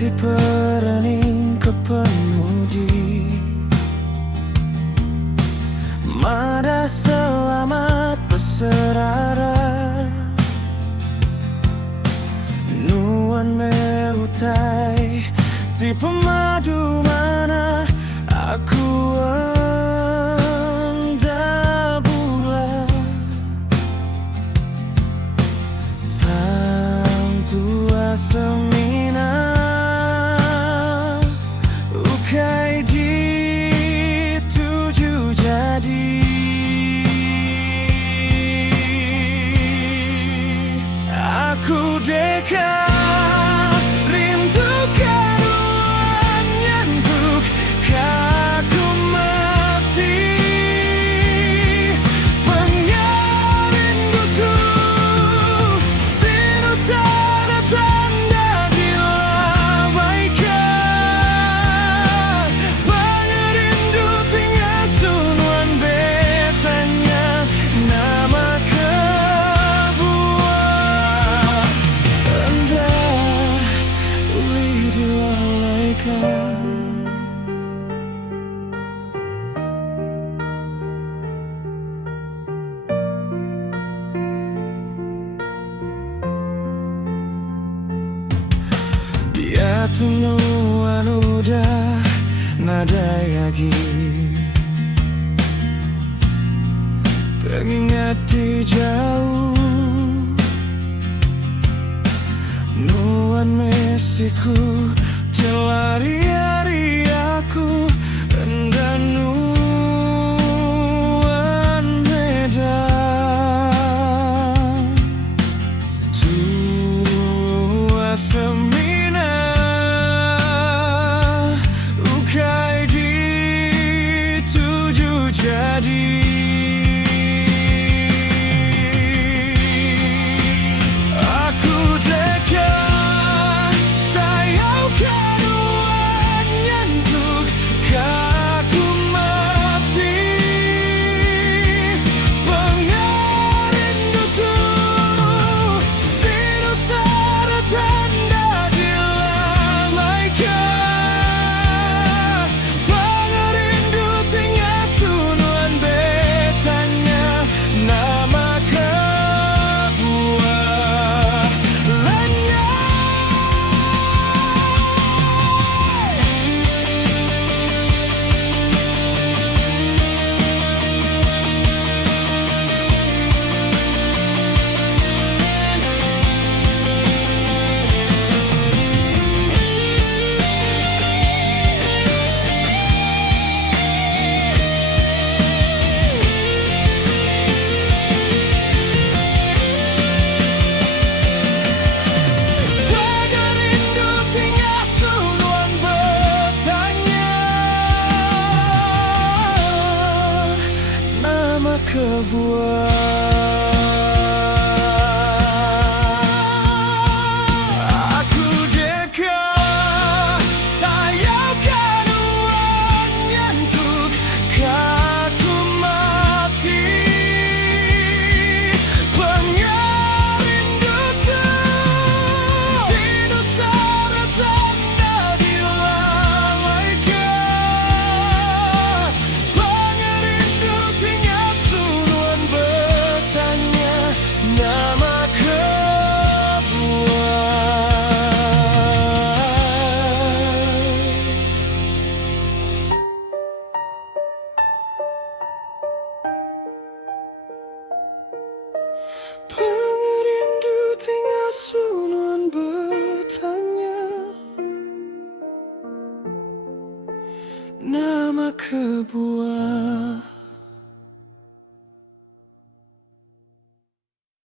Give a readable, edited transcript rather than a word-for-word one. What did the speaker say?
hati perening kepemudi. Mada selamat beserara, nuan mehutai di pemadu mana aku anda bula. Tang tua semina ukai di tujuh jadi. Aku dekat rindukan ruang nyentuk kaku mati. Pengarindu tu sinusana tanda dilabaikan. Pengarindu tinggal sunuan betanya nama kebuah. Anda uli dilalaikan. Biar tunuan udah nada lagi, pengingati jauh nuan mesiku celari-ari aku dan nuan medan tua semina ukai di tujuh jadi. Aku dekat sayaukan ruang nyentuk kaku mati. Pengarindu tu sinusana tanda dilabaikan. Pengarindu tinggal sunuan betanya nama kebuah lanyai. Pengarindu tinggal sunuan betanya nama kebuah. Aku dekat sayaukan ruang nyentuk kaku mati. Pengarindu tu sinusana tanda dilabaikan. Pengarindu tinggal sunuan betanya nama kebuah. Pengarindu tinggal sunuan betanya nama kebuah.